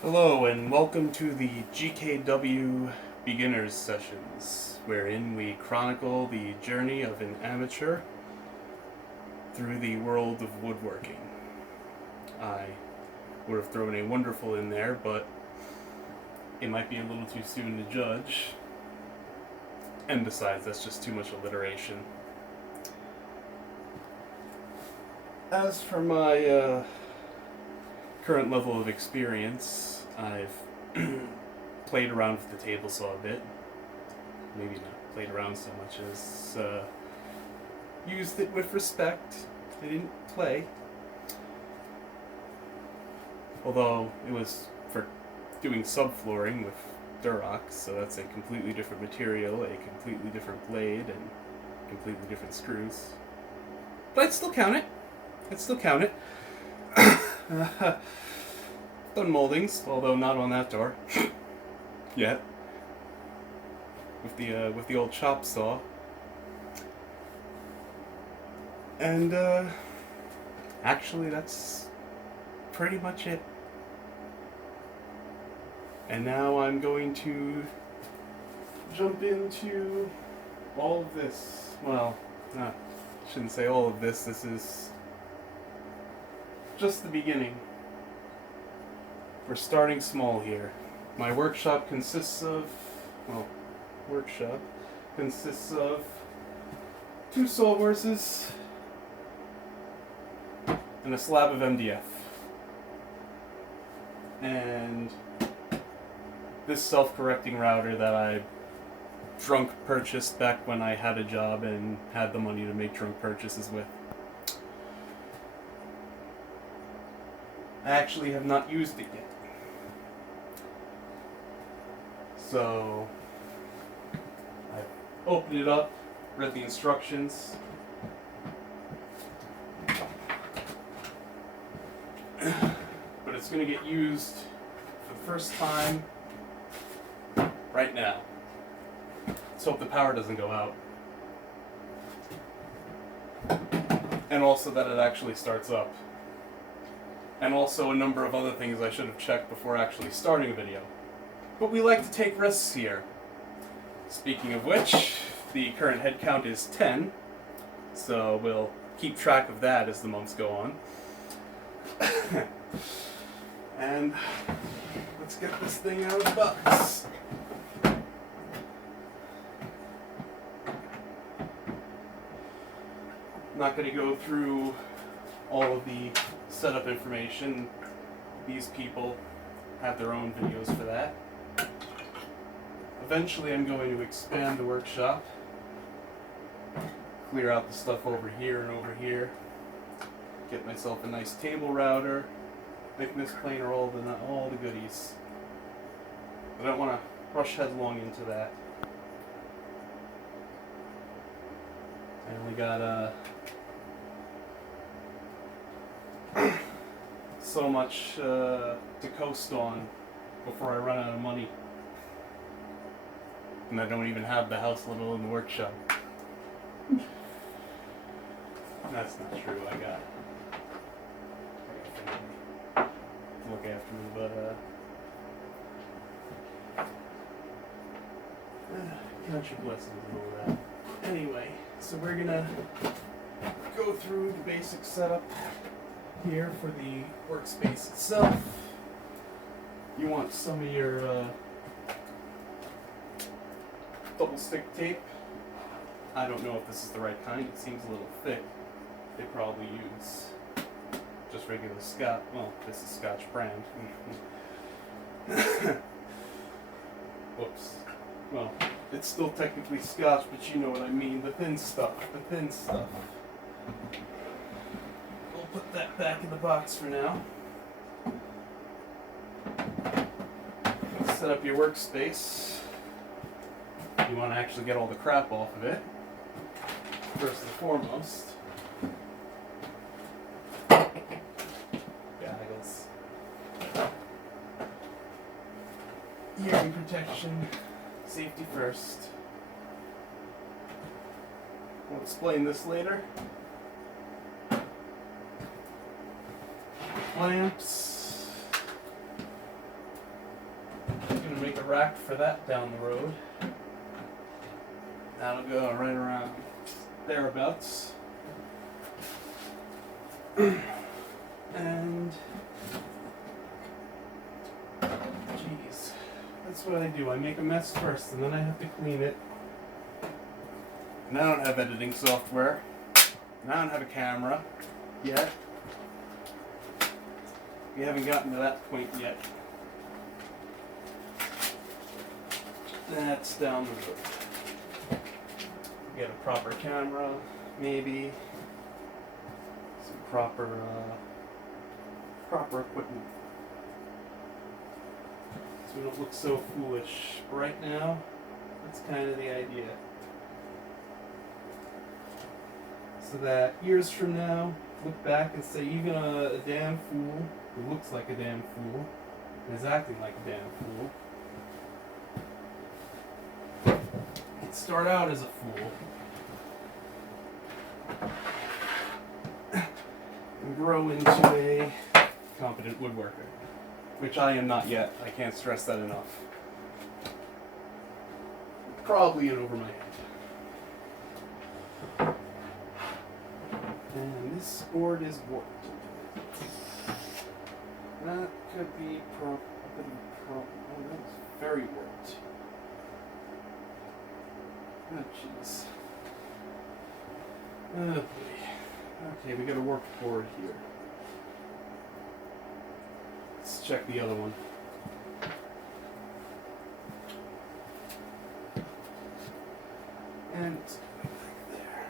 Hello and welcome to the GKW Beginners Sessions, wherein we chronicle the journey of an amateur through the world of woodworking. I would have thrown a wonderful in there, but it might be a little too soon to judge. And besides, that's just too much alliteration. As for my current level of experience, I've played around with the table saw a bit. Maybe not played around so much as used it with respect. I didn't play. Although it was for doing subflooring with Durox, so that's a completely different material, a completely different blade, and completely different screws. But I'd still count it. Done moldings, although not on that door yet. With the old chop saw, and actually that's pretty much it. And now I'm going to jump into all of this. Well, I shouldn't say all of this. This is just the beginning. We're starting small here. My workshop consists of, two sawhorses and a slab of MDF. And this self-correcting router that I drunk purchased back when I had a job and had the money to make drunk purchases with. I actually have not used it yet. So I opened it up, read the instructions, but it's going to get used for the first time right now. Let's hope the power doesn't go out. And also that it actually starts up. And also a number of other things I should have checked before actually starting a video. But we like to take risks here. Speaking of which, the current head count is 10, so we'll keep track of that as the months go on. And let's get this thing out of the box. I'm not going to go through all of the setup information. These people have their own videos for that. Eventually I'm going to expand the workshop, clear out the stuff over here and over here, get myself a nice table router, thickness planer, all the goodies. I don't want to rush headlong into that. I only got so much to coast on before I run out of money. And I don't even have the house, let alone the workshop. That's not true. I got family to look after me, but count your blessings and all that. Anyway, so we're gonna go through the basic setup here for the workspace itself. You want some of your double stick tape. I don't know if this is the right kind. It seems a little thick. They probably use just regular Scotch. Well, this is Scotch brand. Whoops. Well, it's still technically Scotch, but you know what I mean. The thin stuff. We'll put that back in the box for now. Set up your workspace. You want to actually get all the crap off of it, first and foremost. Goggles. Hearing protection, safety first. We'll explain this later. Lamps. rack for that down the road. That'll go right around thereabouts. And geez, that's what I do. I make a mess first and then I have to clean it. And I don't have editing software. And I don't have a camera yet. We haven't gotten to that point yet. That's down the road. Get a proper camera, maybe. Some proper equipment. So we don't look so foolish. Right now, that's kind of the idea. So that years from now, look back and say even a damn fool who looks like a damn fool and is acting like a damn fool can start out as a fool and grow into a competent woodworker, which I am not yet. I can't stress that enough. Probably in over my head. And this board is warped. That could be a bit of a problem. Oh, that's very warped. Oh, jeez. Oh, boy. Okay, we got a warped board here. Let's check the other one. And it's right there.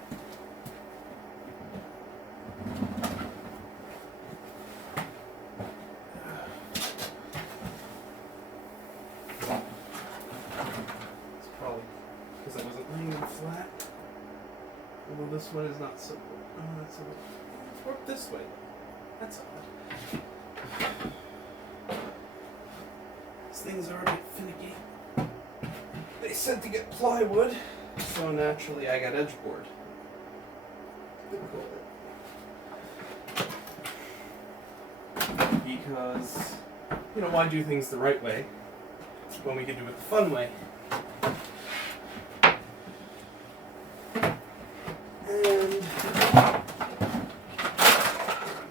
It's probably because I wasn't laying them flat. Although this one is not so good. Oh, that's a little. It's warped this way. That's odd. These things are a bit finicky. They said to get plywood, so naturally I got edge board. Because, you know, why do things the right way when we can do it the fun way? And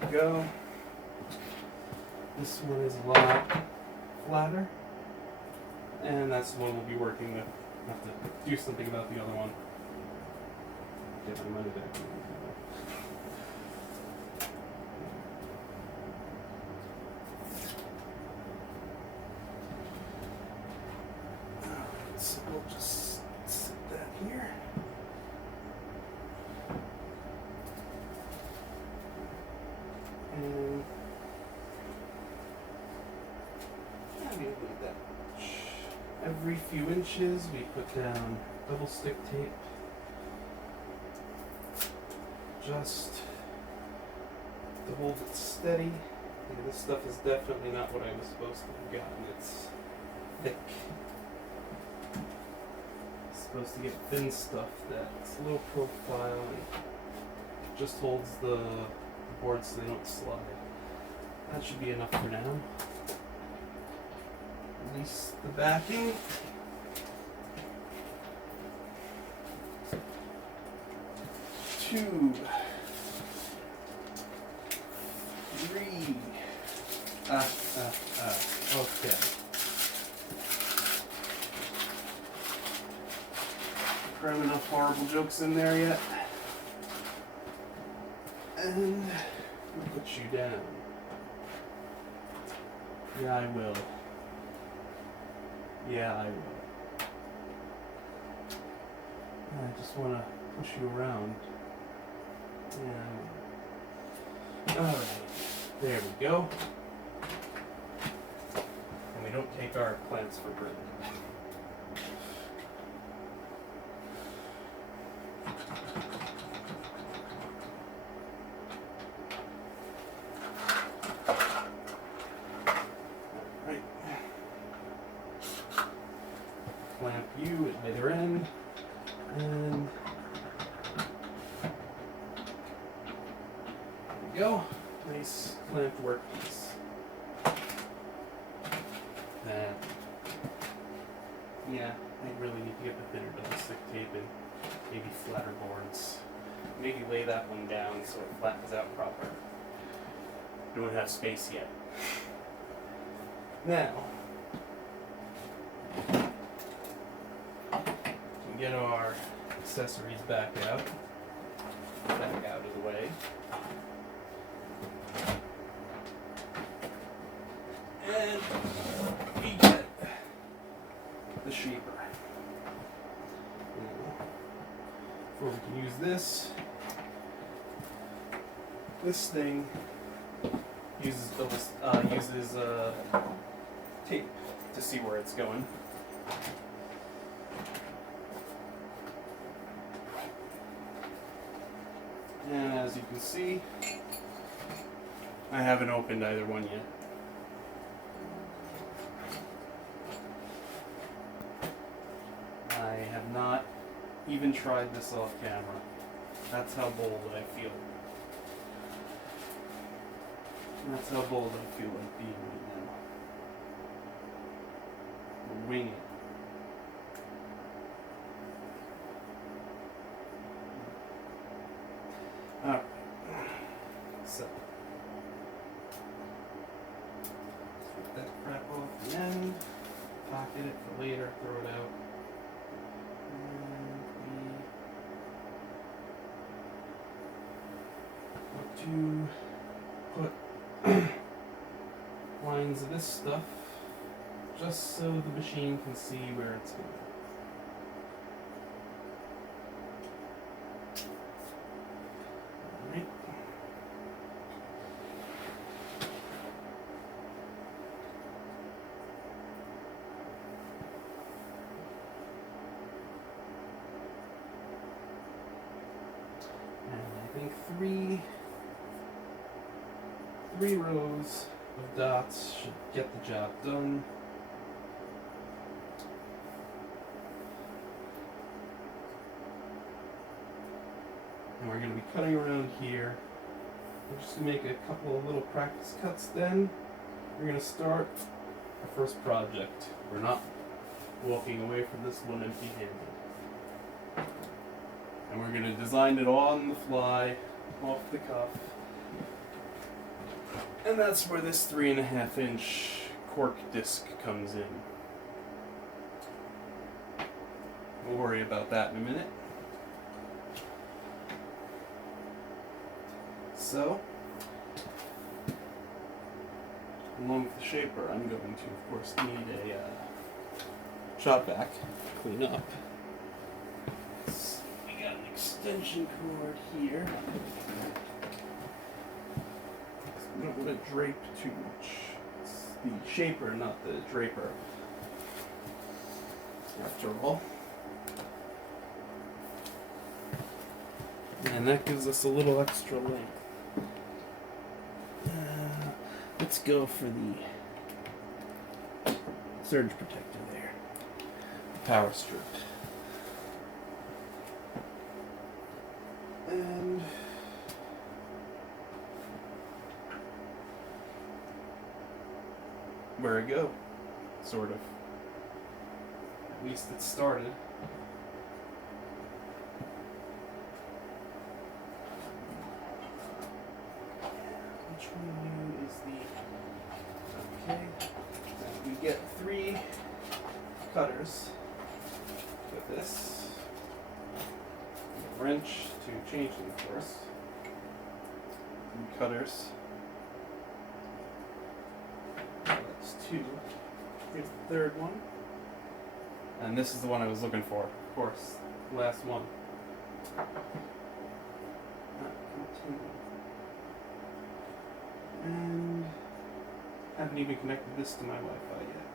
there we go. This one is a lot flatter. And that's the one we'll be working with. I'll have to do something about the other one. Get my money back. Alright, so we'll just set that here. And yeah, we need that. Every few inches we put down double stick tape just to hold it steady. Yeah, this stuff is definitely not what I was supposed to have gotten. It's thick. It's supposed to get thin stuff that's low profile and just holds the boards so they don't slide. That should be enough for now. Release the backing. 2, 3. Okay. Cram enough horrible jokes in there yet? And we'll put you down. Yeah, I will. Yeah, I will. I just want to push you around. Yeah. Alright, there we go. And we don't take our plants for granted. Alright. Clamp you at either end. And there we go. Nice clamped workpiece. That Yeah, I really need to get the thinner double stick tape and maybe flatter boards. Maybe lay that one down so it flattens out proper. Don't have space yet. Now, we can get our accessories back out of the way. And we get the shaper. Before we can use this thing uses tape to see where it's going. And as you can see, I haven't opened either one yet. I have not even tried this off camera. That's how bold I feel. That's how bold I feel like being right now. Wing it. Alright. So. Take that crap off the end. Pocket it for later. Throw it out. And we want to put lines of this stuff just so the machine can see where it's going. Alright. And I think three rows of dots should get the job done. And we're going to be cutting around here. We're just going to make a couple of little practice cuts then. We're going to start our first project. We're not walking away from this one empty-handed. And we're going to design it on the fly, off the cuff. And that's where this 3.5-inch cork disc comes in. We'll worry about that in a minute. So, along with the shaper, I'm going to, of course, need a shop vac to clean up. So we got an extension cord here. We don't want to drape too much. It's the shaper, not the draper, after all. And that gives us a little extra length. Let's go for the surge protector there. The power strip. And where it go? Sort of. At least it started. Which one is the... Okay. And we get 3 cutters with this. A wrench to change them, of course. And cutters. That's 2. Here's the third one. And this is the one I was looking for, of course. Last one. Continue. And I haven't even connected this to my Wi-Fi yet.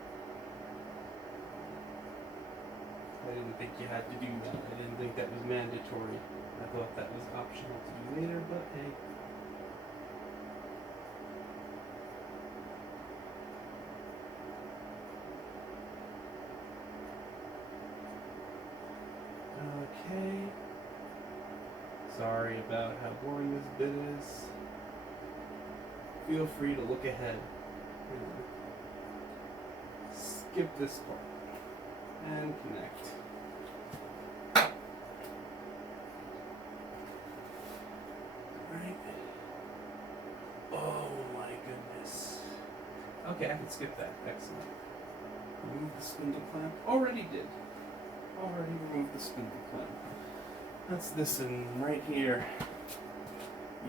I didn't think you had to do that. I didn't think that was mandatory. I thought that was optional to do later, but hey. Okay. Sorry about how boring this bit is. Feel free to look ahead. Skip this part. and connect. Right. Oh my goodness. Okay, I can skip that. Excellent. Remove the spindle clamp. Already did. Already removed the spindle clamp. That's this in right here.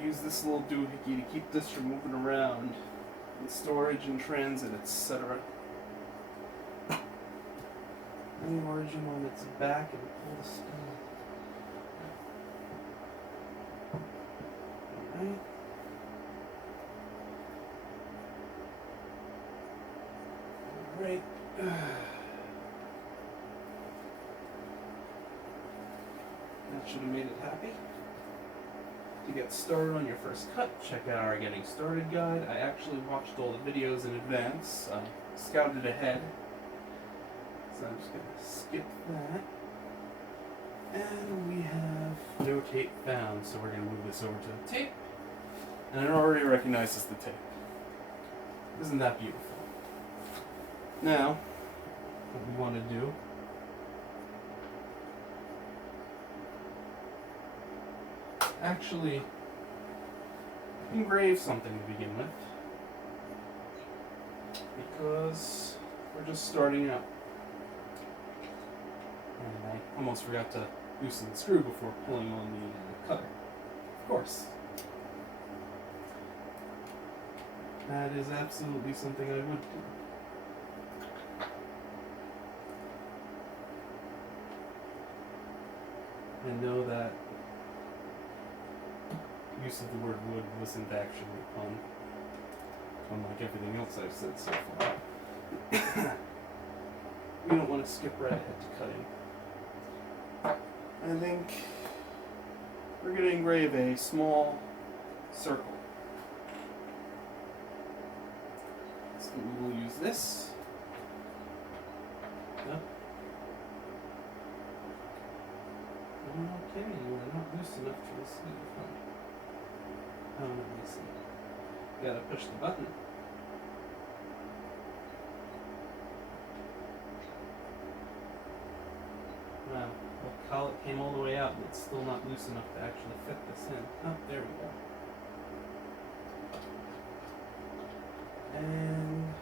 Use this little doohickey to keep this from moving around in storage and transit, etc. Bring the origin on its back and pull the spindle. Alright. Alright. That should have made it happy. To get started on your first cut, check out our Getting Started guide. I actually watched all the videos in advance, scouted ahead. So I'm just going to skip that. And we have no tape found, so we're going to move this over to the tape. And it already recognizes the tape. Isn't that beautiful? Now, what we want to do actually engrave something to begin with, because we're just starting out. And I almost forgot to loosen the screw before pulling on the cutter. Of course. That is absolutely something I would do. And know that use of the word wood wasn't actually a pun, unlike everything else I've said so far. We don't want to skip right ahead to cutting. I think we're going to engrave a small circle. So we will use this. Yep. Okay, you are not loose enough to receive. Oh, let me see. You gotta push the button. Wow, the collet came all the way out and it's still not loose enough to actually fit this in. Oh, there we go. And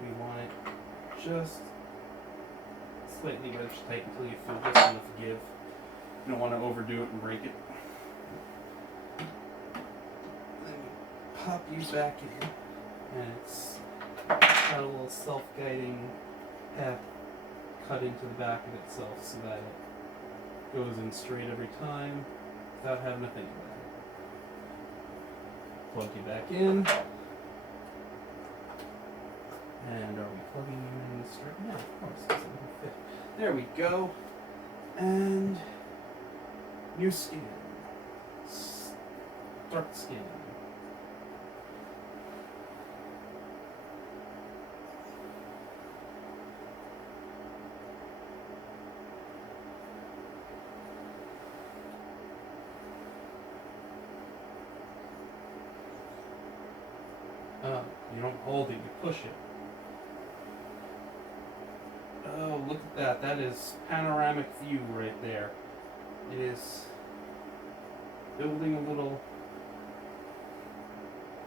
we want it just slightly wedge tight until you feel just enough give. You don't want to overdo it and break it. Then you pop you back in, and it's got a little self-guiding path cut into the back of itself so that it goes in straight every time without having to think about it. Plug you back in. And are we plugging you in straight? Yeah, of course, it doesn't fit. There we go. And new scan. Start scan. You don't hold it, you push it. Oh, look at that. That is panoramic view right there. It is building a little,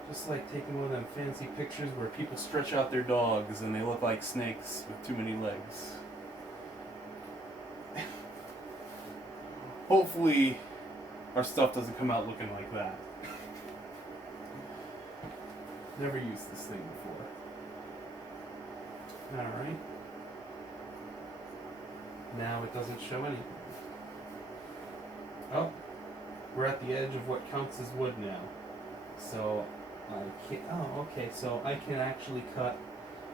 just like taking one of them fancy pictures where people stretch out their dogs and they look like snakes with too many legs. Hopefully our stuff doesn't come out looking like that. Never used this thing before. Alright. Now it doesn't show anything. Oh, we're at the edge of what counts as wood now. So I can't, oh, okay, so I can actually cut.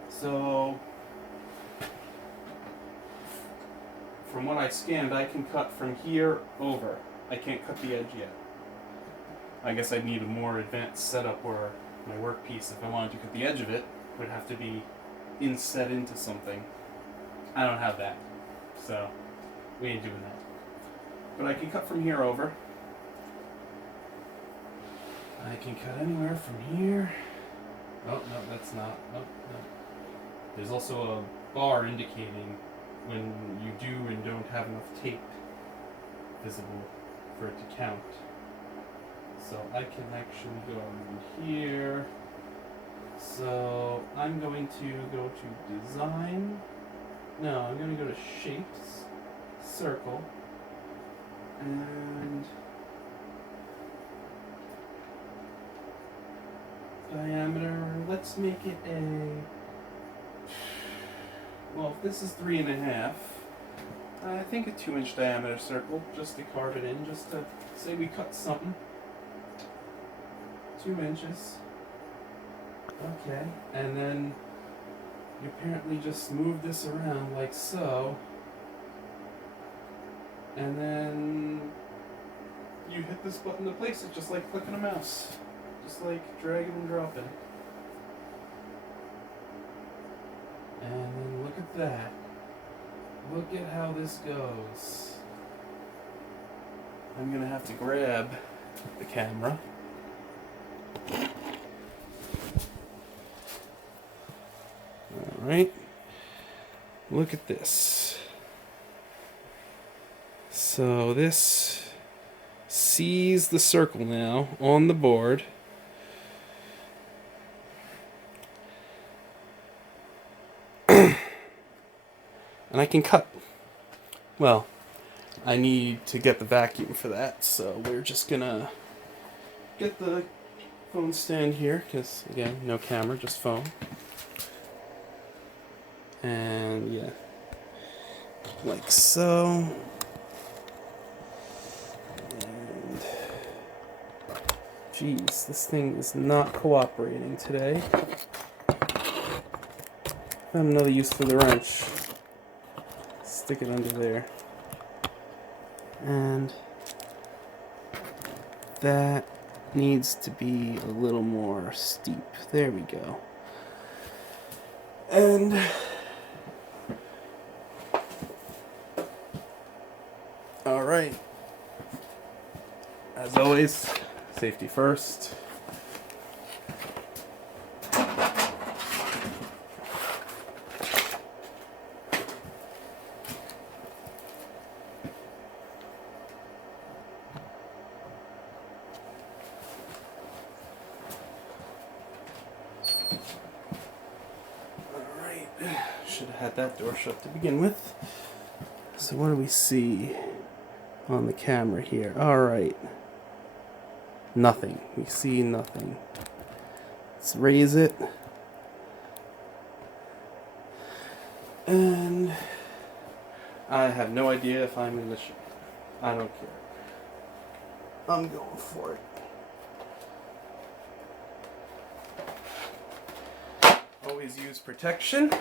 So from what I scanned, I can cut from here over. I can't cut the edge yet. I guess I'd need a more advanced setup where my workpiece, if I wanted to cut the edge of it, would have to be inset into something. I don't have that, so we ain't doing that. But I can cut from here over, I can cut anywhere from here. Oh, no, that's not. Oh, no. There's also a bar indicating when you do and don't have enough tape visible for it to count. So I can actually go in here. So I'm going to go to design. No, I'm going to go to shapes, circle, and diameter. Let's make it a. Well, if this is 3.5, I think a 2-inch diameter circle, just to carve it in, just to say we cut something. 2 inches. Okay, and then you apparently just move this around like so, and then you hit this button to place it just like clicking a mouse, just like dragging and dropping. And then look at that. Look at how this goes. I'm gonna have to grab the camera. Alright. Look at this. So this sees the circle now on the board. And I can cut. Well, I need to get the vacuum for that, so we're just gonna get the phone stand here, because again, no camera, just phone. And yeah, like so. And geez, this thing is not cooperating today. I have another use for the wrench. Stick it under there. And that needs to be a little more steep. There we go. And all right. As always, safety first. Should have had that door shut to begin with. So what do we see on the camera here? Alright. Nothing. We see nothing. Let's raise it. And I have no idea if I'm in the shot. I don't care. I'm going for it. Always use protection.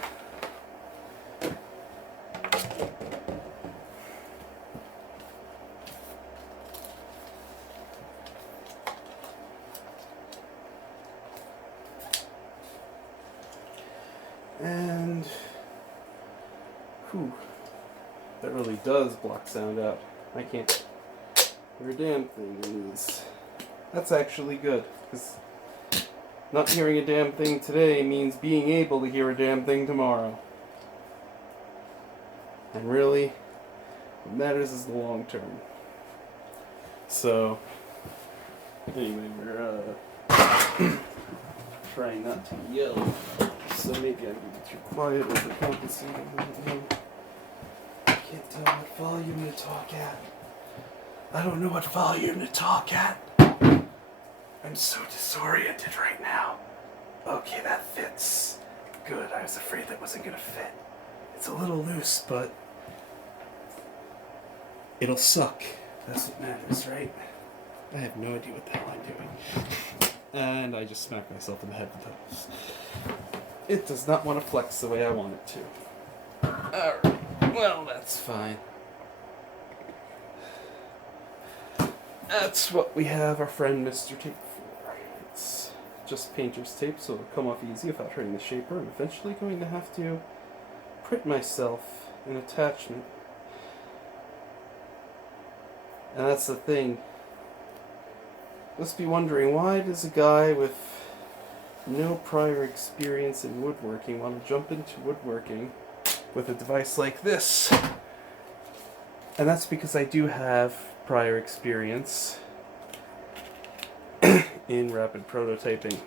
And whew, that really does block sound out. I can't hear a damn thing in these. That's actually good, because not hearing a damn thing today means being able to hear a damn thing tomorrow. And really, what matters is the long term. So, anyway, we're trying not to yell. So maybe I'm being too quiet or overcompensating. I don't know. I can't tell what volume to talk at. I don't know what volume to talk at. I'm so disoriented right now. Okay, that fits. Good, I was afraid that wasn't gonna fit. It's a little loose, but it'll suck. That's what matters, right? I have no idea what the hell I'm doing. And I just smacked myself in the head with those. It does not want to flex the way I want it to. Alright, well, that's fine. That's what we have our friend Mr. Tape for. It's just painter's tape, so it'll come off easy without hurting the shaper. I'm eventually going to have to print myself an attachment. And that's the thing. must be wondering, why does a guy with no prior experience in woodworking want to jump into woodworking with a device like this? And that's because I do have prior experience in rapid prototyping.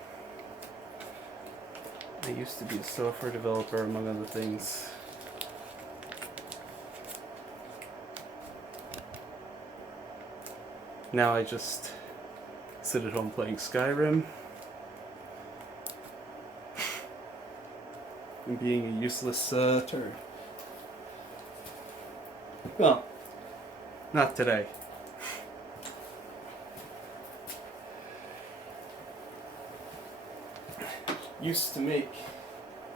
I used to be a software developer, among other things. Now I just sit at home playing Skyrim and being a useless turd. Well, not today. Used to make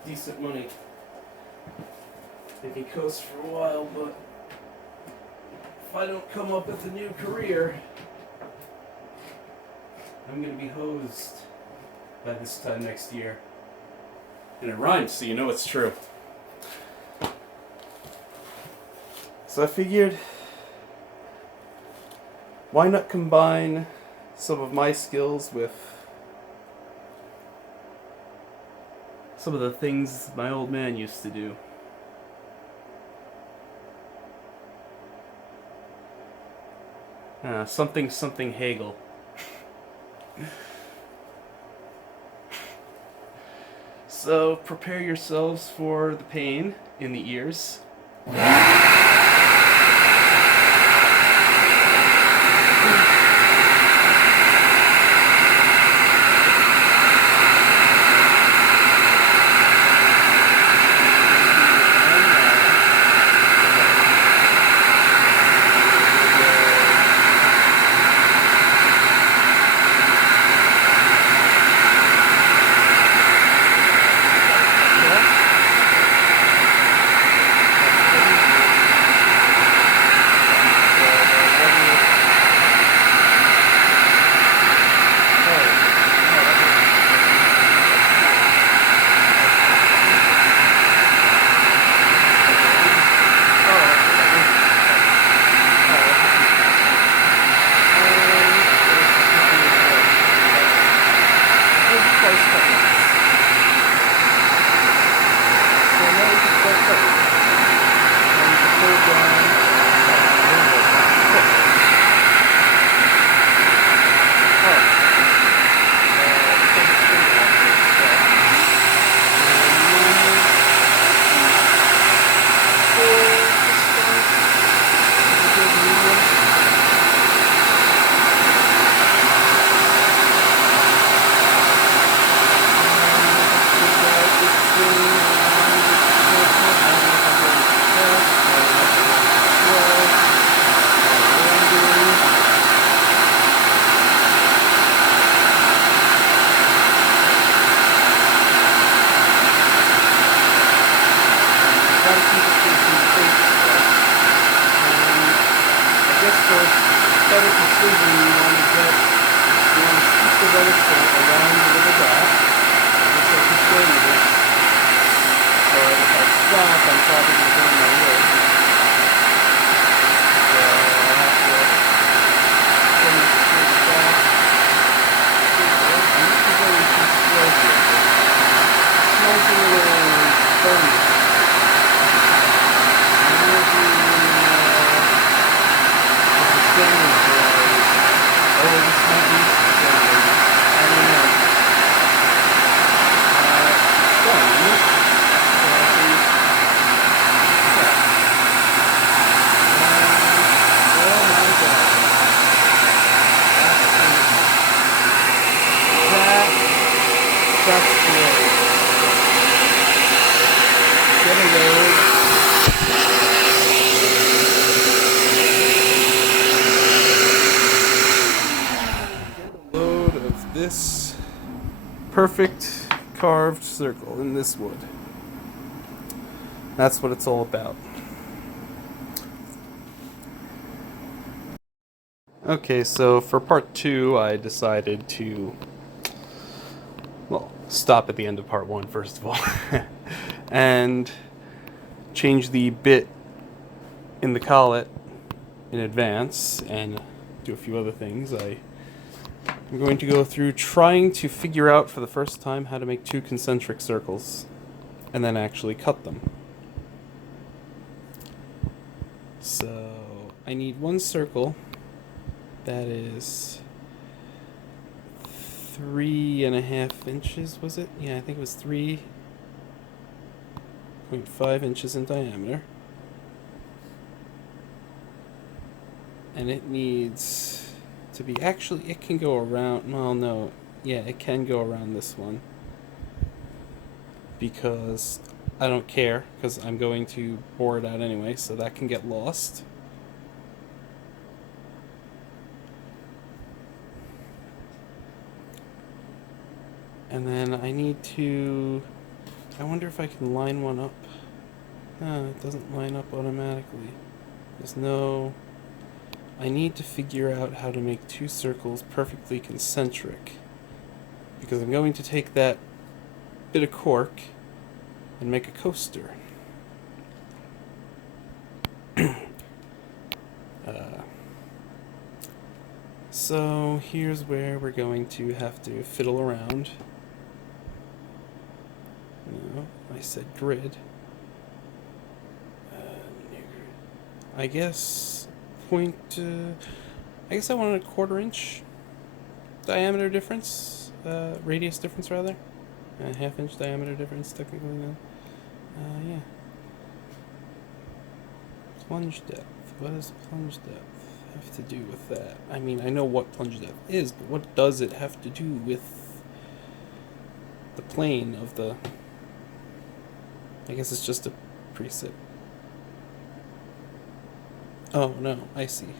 decent money. It can coast for a while, but if I don't come up with a new career, I'm gonna be hosed by this time next year. And it rhymes, so you know it's true. So I figured, why not combine some of my skills with some of the things my old man used to do. Something Hegel. So prepare yourselves for the pain in the ears. This perfect carved circle in this wood. That's what it's all about. Okay, so for part 2, I decided to, well, stop at the end of part 1 first of all, and change the bit in the collet in advance, and do a few other things. I I'm going to go through trying to figure out for the first time how to make 2 concentric circles and then actually cut them. So I need 1 circle that is 3.5 inches, was it? Yeah, I think it was 3.5 inches in diameter. And it needs to be, actually, it can go around, well, no, yeah, it can go around this one. Because I don't care, because I'm going to bore it out anyway, so that can get lost. And then I need to, I wonder if I can line one up. No, it doesn't line up automatically. There's no, I need to figure out how to make 2 circles perfectly concentric. Because I'm going to take that bit of cork and make a coaster. So here's where we're going to have to fiddle around. No, I said grid. I guess I guess I wanted a 1/4 inch diameter difference, radius difference rather. A 1/2 inch diameter difference technically then. Yeah. Plunge depth. What does plunge depth have to do with that? I mean, I know what plunge depth is, but what does it have to do with the plane of the... I guess it's just a preset. Oh, no, I see.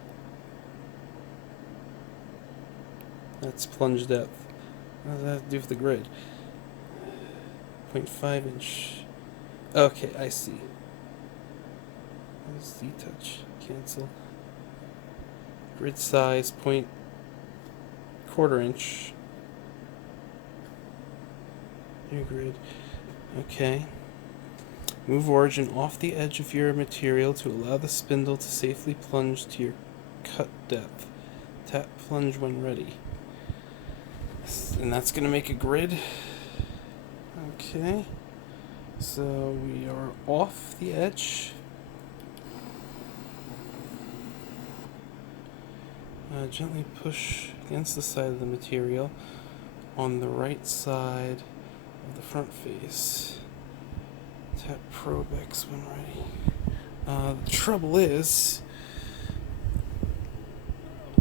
That's plunge depth. What does that have to do with the grid? 0.5 inch. Okay, I see. Let's detouch. Cancel. Grid size, 1/4 inch. New grid. Okay. Move origin off the edge of your material to allow the spindle to safely plunge to your cut depth. Tap plunge when ready. And that's going to make a grid. Okay. So we are off the edge. Gently push against the side of the material on the right side of the front face. Tap probe X when ready. The trouble is,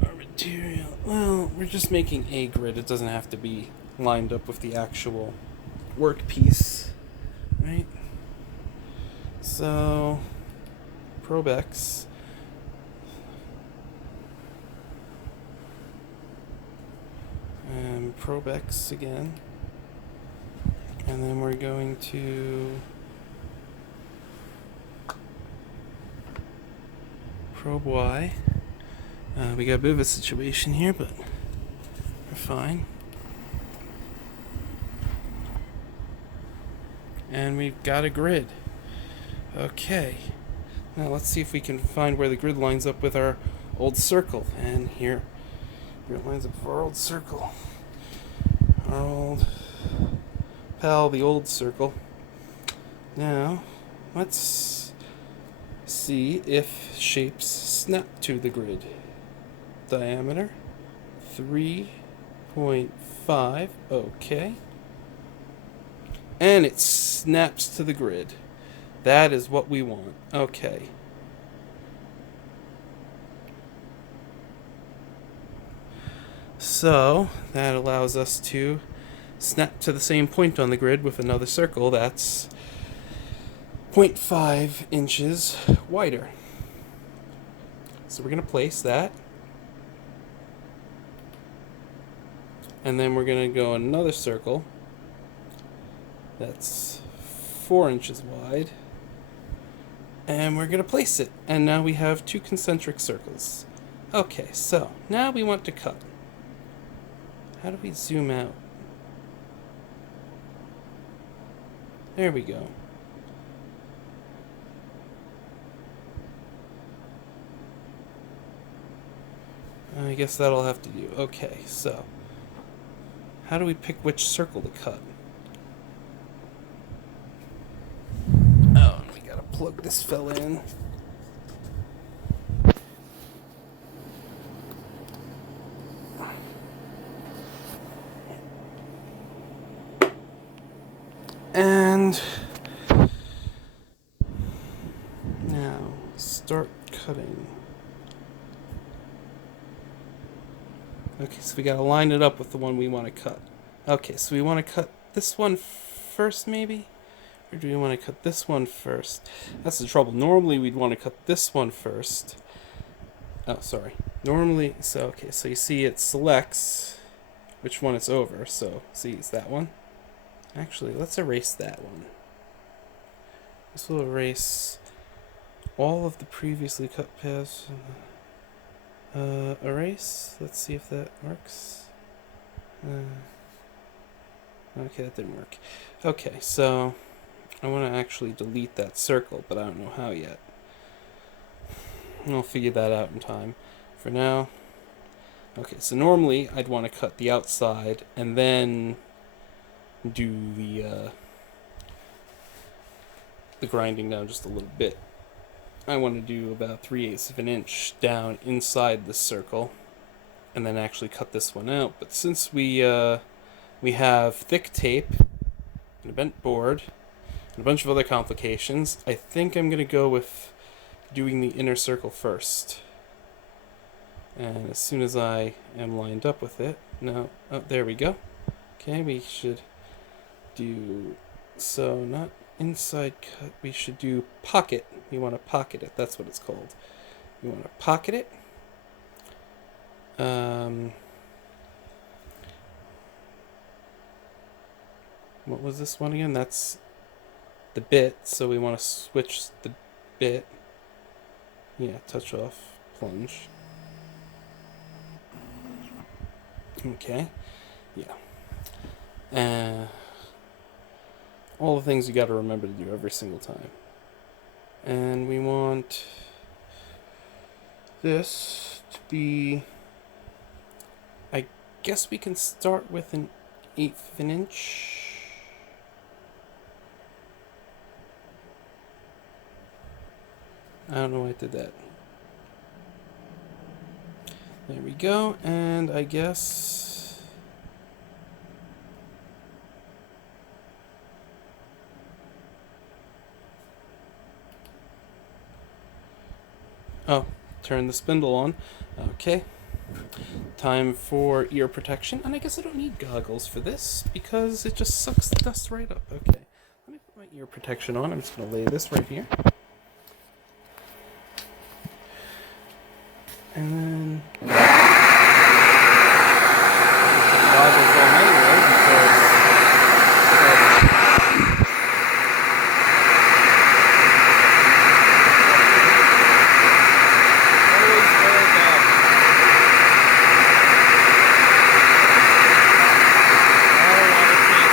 our material, well, we're just making a grid. It doesn't have to be lined up with the actual workpiece, right? So, probe X. And probe X again. And then we're going to probe Y. We got a bit of a situation here, but we're fine. And we've got a grid. Okay. Now let's see if we can find where the grid lines up with our old circle. And here it lines up with our old circle. Our old pal, the old circle. Now, let's see if shapes snap to the grid. Diameter 3.5, okay. And it snaps to the grid. That is what we want. Okay. So, that allows us to snap to the same point on the grid with another circle that's 0.5 inches wider. So we're going to place that. And then we're going to go another circle that's 4 inches wide. And we're going to place it. And now we have 2 concentric circles. Okay, so now we want to cut. How do we zoom out? There we go. I guess that'll have to do. Okay, so how do we pick which circle to cut? Oh, we gotta plug this fella in. And now start cutting. Okay, so we gotta line it up with the one we want to cut. Okay, so we want to cut this one first, maybe? Or do we want to cut this one first? That's the trouble. Normally we'd want to cut this one first. Oh, sorry. Normally, so you see it selects which one it's over. So, see, it's that one. Actually, let's erase that one. This will erase all of the previously cut paths. Erase. Let's see if that works. Okay, that didn't work. Okay, so I want to actually delete that circle, but I don't know how yet. I'll figure that out in time. For now, okay, so normally I'd want to cut the outside and then do the grinding down just a little bit. I want to do about 3/8 of an inch down inside the circle and then actually cut this one out. But since we have thick tape and a bent board and a bunch of other complications, I think I'm going to go with doing the inner circle first. And as soon as I am lined up with it, no, oh, there we go. Okay, we should do, so not inside cut, we should do pocket. We want to pocket it, that's what it's called. We want to pocket it. What was this one again? That's the bit, so we want to switch the bit. Yeah, touch off, plunge. Okay, yeah. All the things you got to remember to do every single time. And we want this to be, I guess we can start with an 1/8 of an inch. I don't know why I did that. There we go, and I guess turn the spindle on. Okay. Time for ear protection, and I guess I don't need goggles for this because it just sucks the dust right up. Okay. Let me put my ear protection on. I'm just going to lay this right here. And then goggles on anyway because always wear goggles. I don't want to take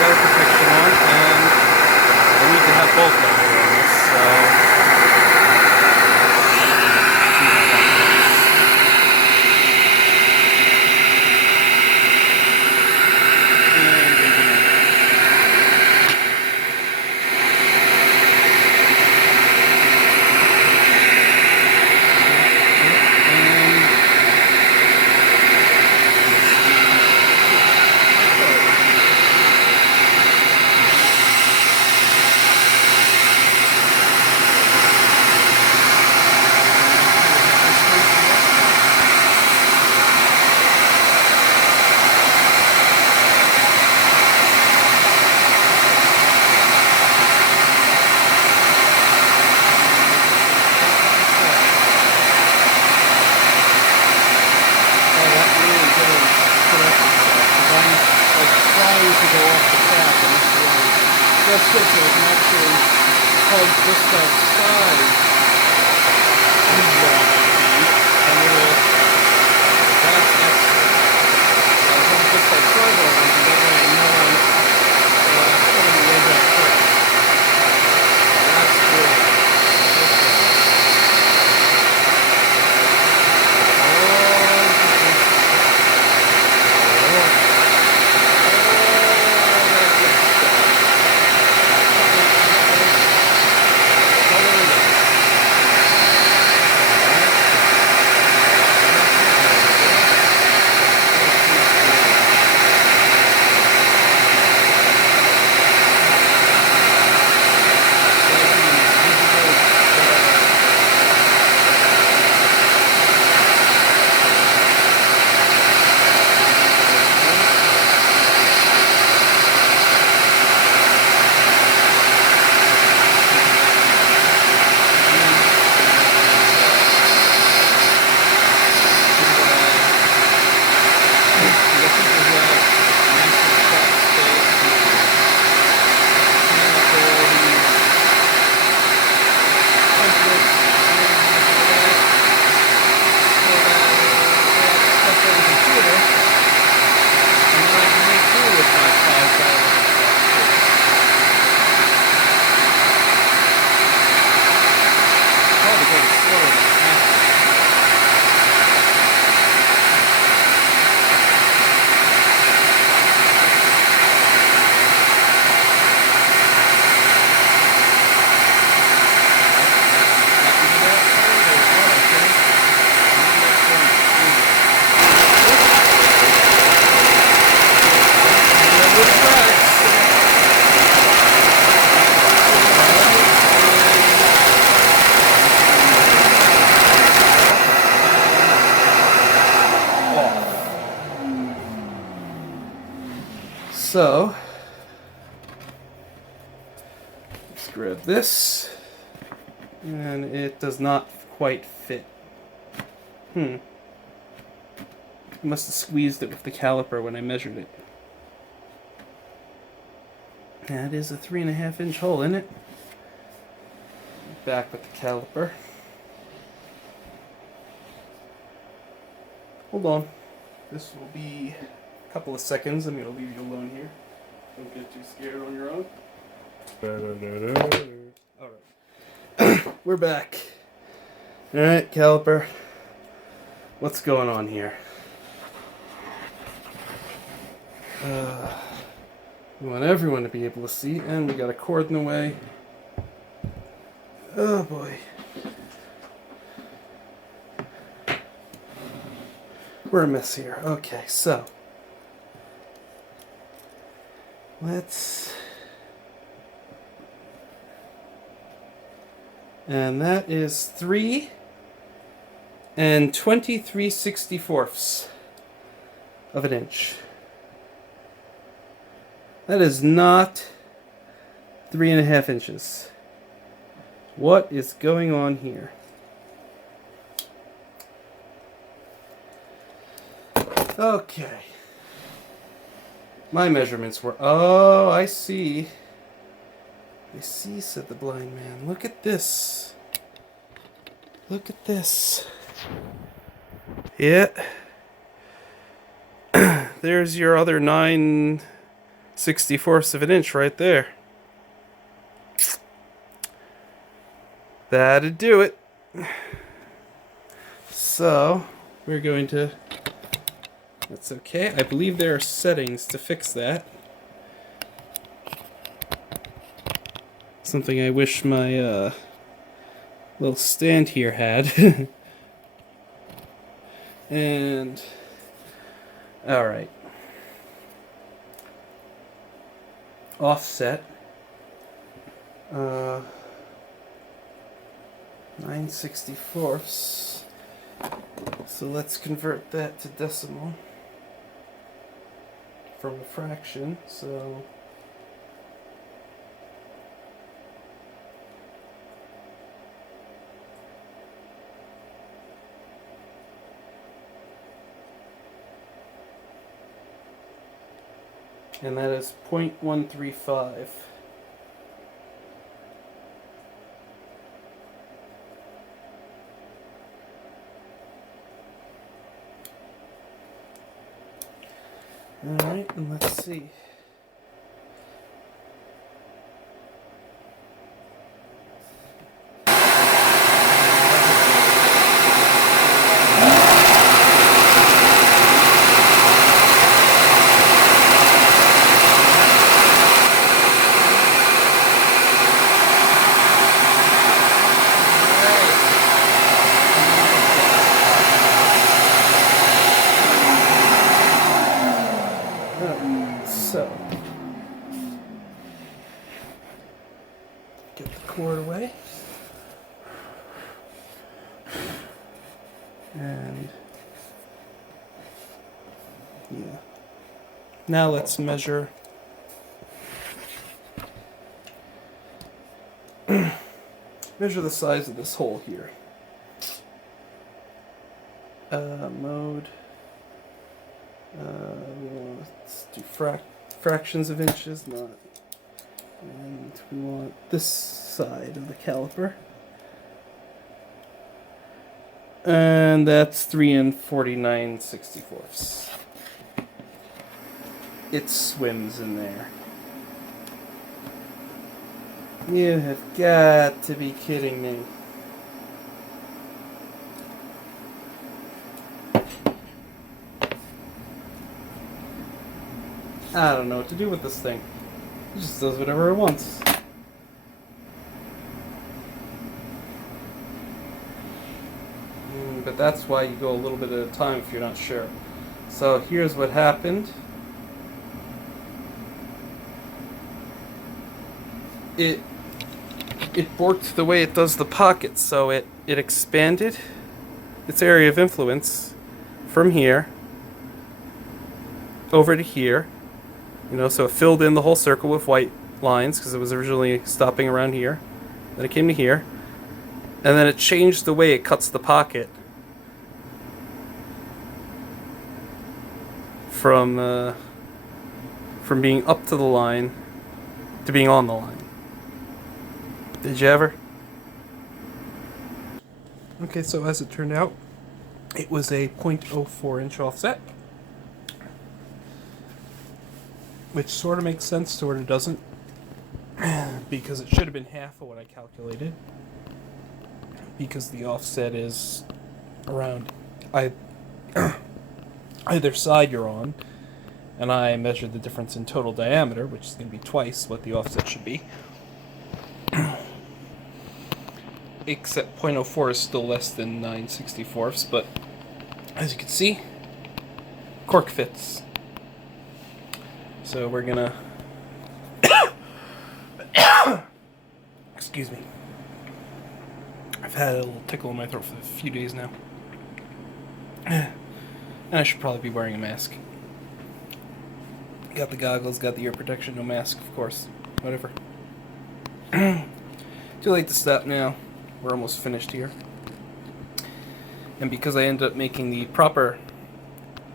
wear protection on, and I need to have both of them. That's good, so it can actually plug just outside and it'll, that's excellent. So if I'm just outside that one, that way I know I'm putting the edge out first. That's good. Okay. So let's grab this, and it does not quite fit. I must have squeezed it with the caliper when I measured it. That is a 3.5 inch hole in it. Back with the caliper. Hold on. This will be a couple of seconds. I'm going to leave you alone here. Don't get too scared on your own. Alright. We're back. Alright, caliper. What's going on here? We want everyone to be able to see, and we got a cord in the way. Oh boy. We're a mess here. Okay, so let's, and that is 3 23/64 of an inch. That is not 3.5 inches. What is going on here? Okay. My measurements were... Oh, I see. I see, said the blind man. Look at this. Look at this. Yeah. There's your other 9/64 of an inch right there. That'd do it. So, we're going to... That's okay. I believe there are settings to fix that. Something I wish my little stand here had. And... Alright. Offset. 9/64. So let's convert that to decimal from a fraction. So and that is 0.135. Alright, and let's see. So, get the cord away, and yeah. Now let's measure. Measure the size of this hole here. Mode. Let's do fractions of inches, not. And we want this side of the caliper. And that's 3 49/64. It swims in there. You have got to be kidding me. I don't know what to do with this thing. It just does whatever it wants. But that's why you go a little bit at a time if you're not sure. So here's what happened. It borked the way it does the pockets, so it expanded its area of influence from here over to here, So it filled in the whole circle with white lines because it was originally stopping around here. Then it came to here, and then it changed the way it cuts the pocket from being up to the line to being on the line. Did you ever? Okay, so as it turned out, it was a 0.04 inch offset, which sort of makes sense, sort of doesn't, because it should have been half of what I calculated, because the offset is around either side you're on, and I measured the difference in total diameter, which is going to be twice what the offset should be. Except 0.04 is still less than 9/64, but as you can see, cork fits. So we're gonna excuse me. I've had a little tickle in my throat for a few days now. And I should probably be wearing a mask. Got the goggles, got the ear protection, no mask, of course. Whatever. Too late to stop now. We're almost finished here. And because I ended up making the proper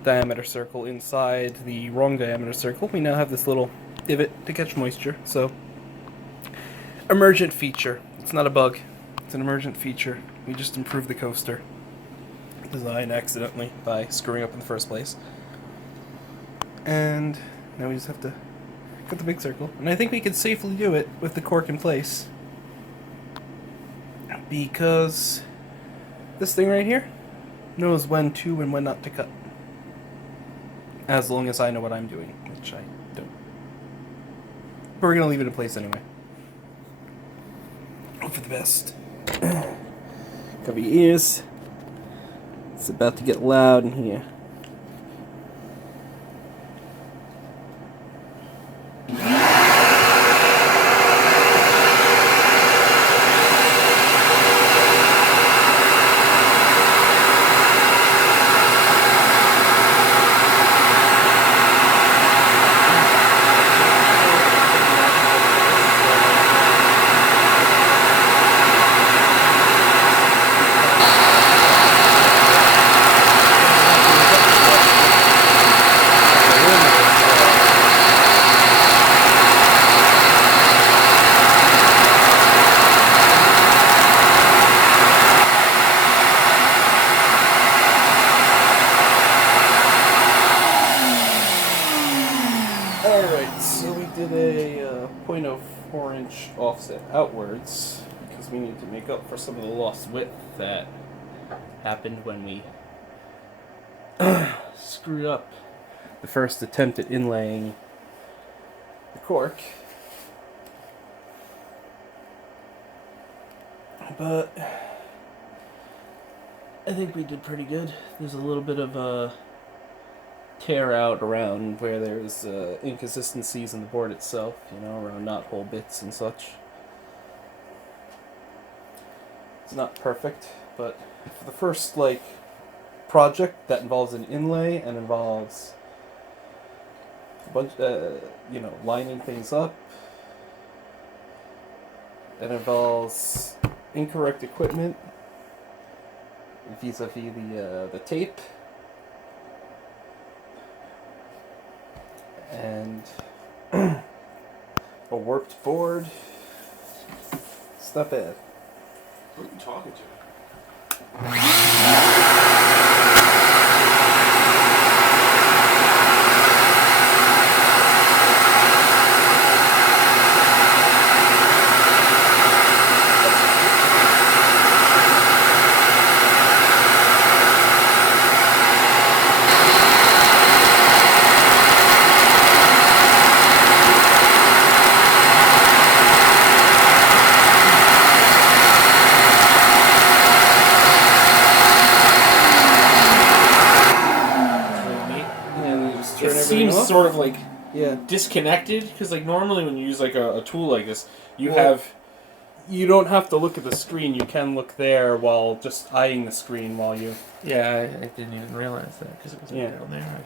diameter circle inside the wrong diameter circle, we now have this little divot to catch moisture. So, emergent feature. It's not a bug. It's an emergent feature. We just improved the coaster design accidentally by screwing up in the first place. And now we just have to cut the big circle. And I think we can safely do it with the cork in place, because this thing right here knows when to and when not to cut. As long as I know what I'm doing, which I don't. But we're going to leave it in place anyway. Hope for the best. Cover your ears. It's about to get loud in here. Alright, so we did a 0.04 inch offset outwards because we need to make up for some of the lost width that happened when we screwed up the first attempt at inlaying the cork. But I think we did pretty good. There's a little bit of a tear out around where there's inconsistencies in the board itself, around knot hole bits and such. It's not perfect, but for the first project that involves an inlay and involves a bunch, lining things up, and involves incorrect equipment vis-a-vis the tape, and a warped board. It's not bad. Who are you talking to? It seems sort of disconnected, because normally when you use a tool like this, you don't have to look at the screen. You can look there while just eyeing the screen while you. Yeah, I didn't even realize that because it was down there.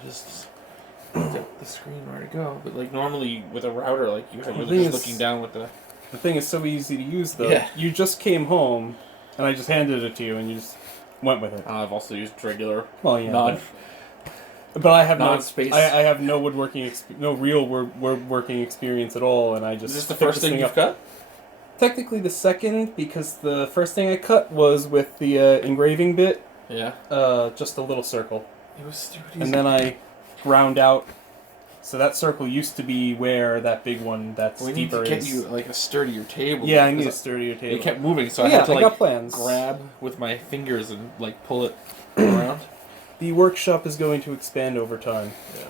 the screen where to go. But like normally with a router, like you're thing just is- looking down with the. The thing is so easy to use, though. Yeah. You just came home, and I just handed it to you, and you just went with it. I've also used regular Well, yeah. non. But I have non-space. I have no woodworking, no real woodworking experience at all, and I just. Is this the picked first thing you've up. cut? Technically, the second, because the first thing I cut was with the engraving bit. Yeah. Just a little circle, It was stupid. and then I ground out. So that circle used to be where that big one that's we need deeper to get is. you like a sturdier table. Yeah, I need a because sturdier table. it kept moving, so Oh, I yeah, had to I got like plans. grab with my fingers and like pull it around. The workshop is going to expand over time. Yeah.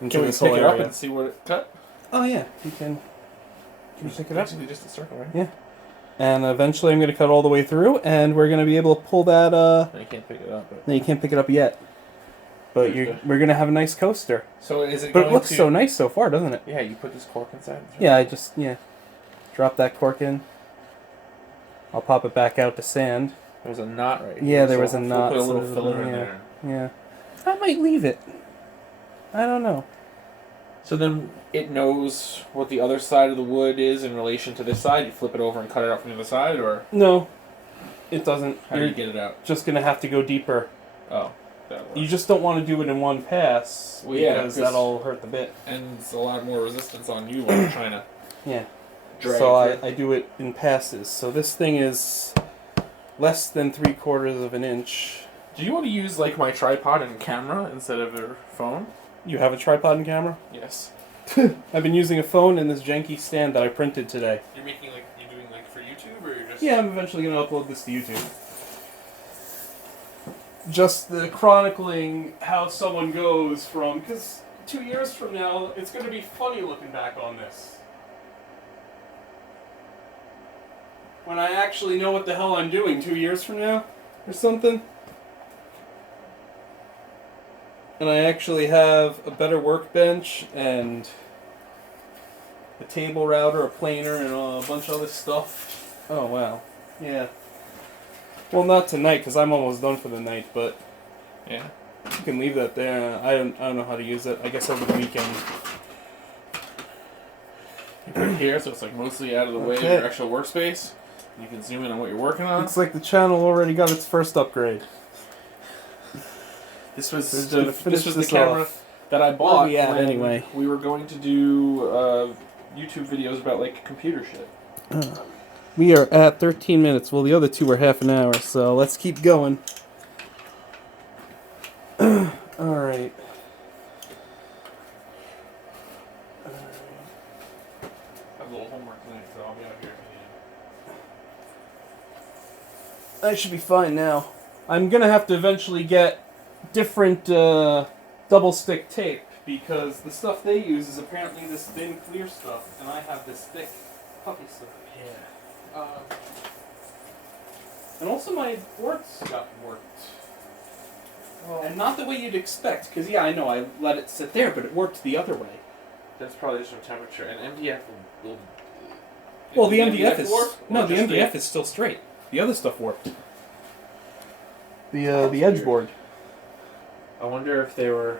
Into Can we this pick whole it up area. and see what it cut? Oh yeah, you can. Can you pick it up? Basically just a circle, right? Yeah. And eventually, I'm going to cut all the way through, and we're going to be able to pull that. No, you can't pick it up. But... No, you can't pick it up yet. But we're going to have a nice coaster. So is it? But going it looks to... so nice so far, doesn't it? Yeah, you put this cork inside. Yeah, I just drop that cork in. I'll pop it back out to sand. There's a knot right here. Yeah, there so was a we'll knot. Put a so little there's filler in yeah, there. Yeah. I might leave it. I don't know. So then it knows what the other side of the wood is in relation to this side. You flip it over and cut it out from the other side, or No, it doesn't. how do you get it out? Just gonna have to go deeper. Oh, that works. You just don't want to do it in one pass Well, yeah, because 'cause- that'll hurt the bit. and it's a lot more resistance on you when you're trying to Yeah. drag. So through. I do it in passes. So this thing is less than 3/4 of an inch. Do you want to use like my tripod and camera instead of your phone? You have a tripod and camera? Yes. I've been using a phone and this janky stand that I printed today. You're making like you're doing like for YouTube, or you're just Yeah, I'm eventually going to upload this to YouTube. Just the chronicling how someone goes from, because 2 years from now, it's going to be funny looking back on this. When I actually know what the hell I'm doing 2 years from now, or something. And I actually have a better workbench and a table router, a planer, and a bunch of other stuff. Oh, wow. Yeah. Well, not tonight, because I'm almost done for the night, but yeah. you can leave that there. I don't know how to use it. I guess over the weekend. You put it here, so it's like mostly out of the way of Okay. your actual workspace. You can zoom in on what you're working on. Looks like the channel already got its first upgrade. This was Just the, gonna finish this was the this camera off. that I bought we at, when anyway? we were going to do YouTube videos about like computer shit. We are at 13 minutes. Well, the other two were half an hour, so let's keep going. Alright. I have a little homework tonight, so I'll be out here if you need. I should be fine now. I'm gonna have to eventually get different double stick tape because the stuff they use is apparently this thin clear stuff, and I have this thick puffy stuff. Yeah. And also my boards got warped. Well, And not the way you'd expect, because yeah, I know I let it sit there, but it worked the other way. that's probably just from temperature. And MDF will Well, the MDF is warp, no, or the just MDF is still straight. The other stuff warped. The edge board. I wonder if they were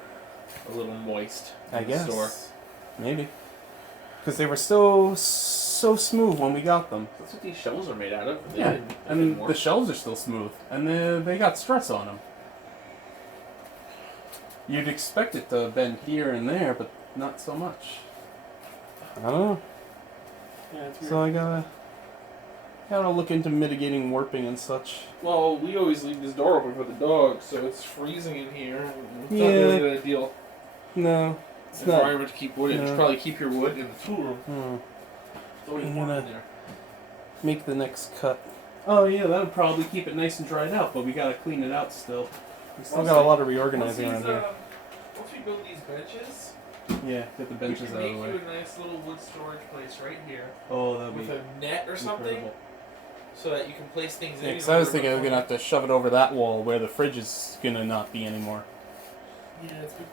a little moist in the store. Maybe. Because they were so smooth when we got them. That's what these shelves are made out of. They Yeah, didn't and warp. the shelves are still smooth, and they got stress on them. You'd expect it to bend here and there, but not so much. I don't know. Yeah, it's weird. So I gotta look into mitigating warping and such. Well, we always leave this door open for the dog, so it's freezing in here. It's not Yeah. really the ideal No, it's not. environment to keep wood in. You Yeah. should probably keep your wood in the tool room. It's always I'm warm gonna- in there. Make the next cut. Oh yeah, that'll probably keep it nice and dried out, but we gotta clean it out still. We still Once got a they- lot of reorganizing around here. Once we build these benches, Yeah, get the benches we can out of make the way. you a nice little wood storage place right here Oh, that'd with be a net or something, incredible. so that you can place things in. Yeah, because I was thinking I was gonna have to shove it over that wall where the fridge is gonna not be anymore. Yeah, it's be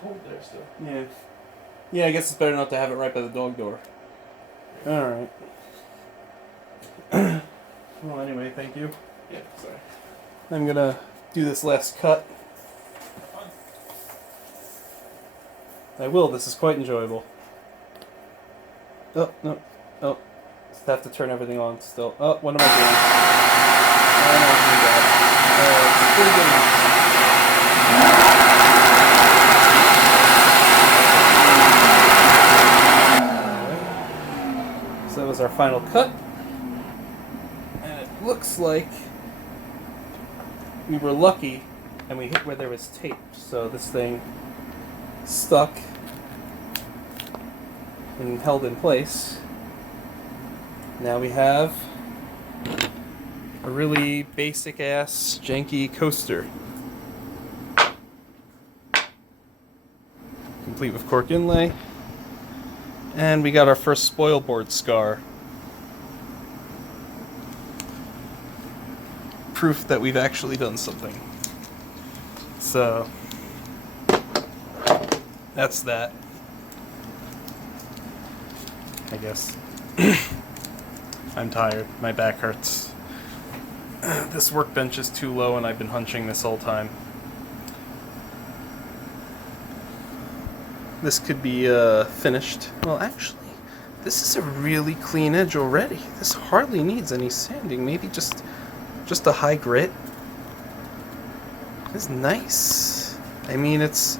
cold there still. Yeah. Yeah, I guess it's better not to have it right by the dog door. Alright. Well, anyway, thank you. Yeah, sorry. I'm gonna do this last cut. I will. This is quite enjoyable. Oh, no. Oh. I have to turn everything on still. Oh, what am I doing? Oh, no, I'm doing that. It's pretty good enough. So that was our final cut. And it looks like we were lucky and we hit where there was tape. So this thing stuck and held in place. Now we have a really basic ass janky coaster, complete with cork inlay, and we got our first spoil board scar. Proof that we've actually done something. So that's that, I guess. I'm tired. My back hurts. This workbench is too low and I've been hunching this whole time. This could be finished. Well, actually, this is a really clean edge already. This hardly needs any sanding. Maybe just a high grit. It's nice. I mean, it's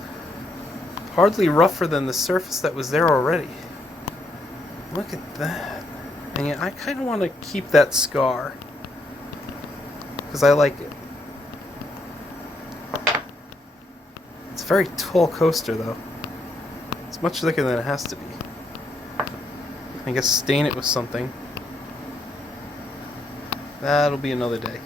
hardly rougher than the surface that was there already. Look at that. And yeah, I kind of want to keep that scar because I like it. It's a very tall coaster, though. It's much thicker than it has to be. I guess stain it with something. That'll be another day.